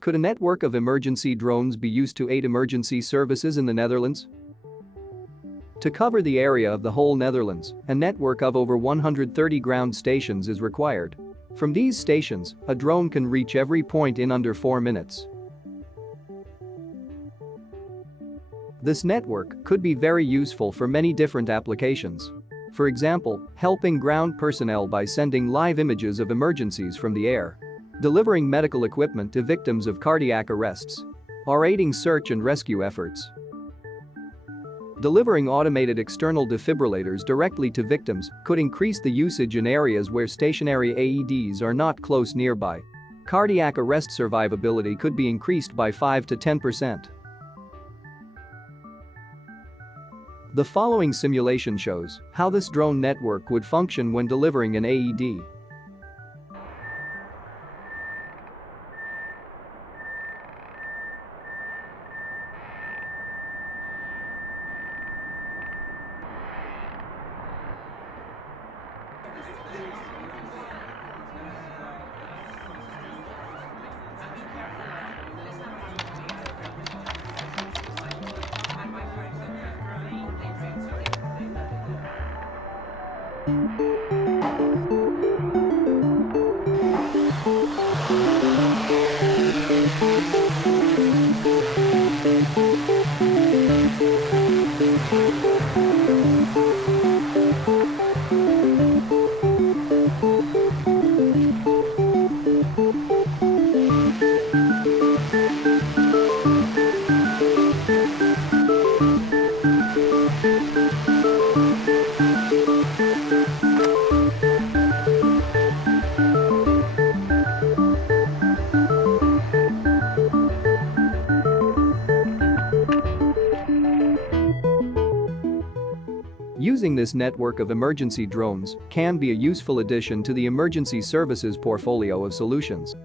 Could a network of emergency drones be used to aid emergency services in the Netherlands? To cover the area of the whole Netherlands, a network of over 130 ground stations is required. From these stations, a drone can reach every point in under 4 minutes. This network could be very useful for many different applications. For example, helping ground personnel by sending live images of emergencies from the air, delivering medical equipment to victims of cardiac arrests, or aiding search and rescue efforts. Delivering automated external defibrillators directly to victims could increase the usage in areas where stationary AEDs are not close nearby. Cardiac arrest survivability could be increased by 5 to 10%. The following simulation shows how this drone network would function when delivering an AED. Using this network of emergency drones can be a useful addition to the emergency services portfolio of solutions.